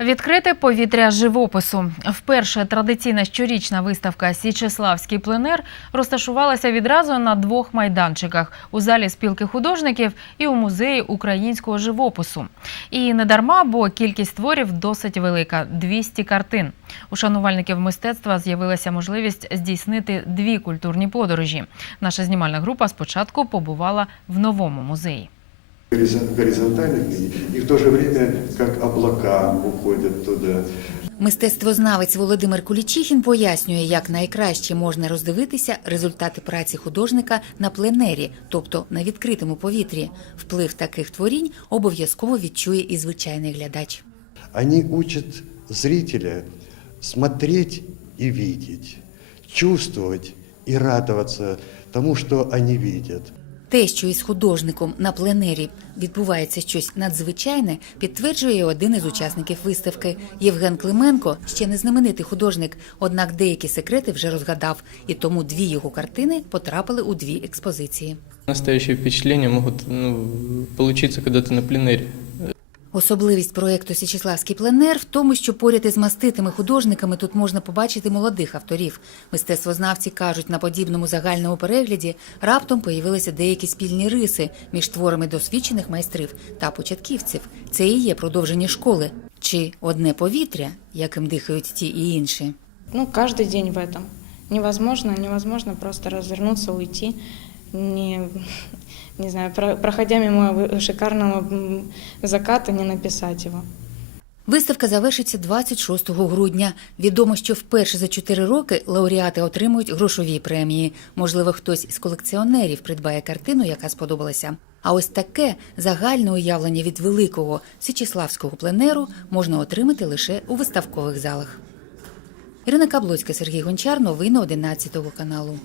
Відкрите повітря живопису. Вперше традиційна щорічна виставка Січеславський пленер розташувалася відразу на двох майданчиках у залі спілки художників і у музеї українського живопису. І не дарма, бо кількість творів досить велика 200 картин. У шанувальників мистецтва з'явилася можливість здійснити дві культурні подорожі. Наша знімальна група спочатку побувала в новому музеї. Горизон- горизонтальных линий, и в то же время как облака уходят туда. Мистецтвознавець Володимир Кулічихін пояснює, як найкраще можна роздивитися результати праці художника на пленері, тобто на відкритому повітрі. Вплив таких творінь обов'язково відчує і звичайний глядач. Они учат зрителя смотреть и видеть, чувствовать и радоваться тому, что они видят. Те, що із художником на пленері відбувається щось надзвичайне, підтверджує один із учасників виставки. Євген Клименко ще не знаменитий художник, однак деякі секрети вже розгадав, і тому дві його картини потрапили у дві експозиції. Настоящие впечатления могут ну, получиться, когда на пленере. Особливість проєкту Січеславський пленер в тому, що поряд із маститими художниками тут можна побачити молодих авторів. Мистецтвознавці кажуть, на подібному загальному перегляді раптом появилися деякі спільні риси між творами досвідчених майстрів та початківців. Це і є продовження школи чи одне повітря, яким дихають ті і інші. Ну, каждый день в этом. Невозможно, невозможно просто развернуться, уйти, не, не знаю, проходя мимо шикарного заката, не написать его. Виставка завершиться 26 грудня. Відомо, що вперше за 4 роки лауреати отримують грошові премії. Можливо, хтось із колекціонерів придбає картину, яка сподобалася. А ось таке загальне уявлення від великого Січеславського пленеру можна отримати лише у виставкових залах. Ірина Каблоцька, Сергій Гончар. Новини 11 каналу.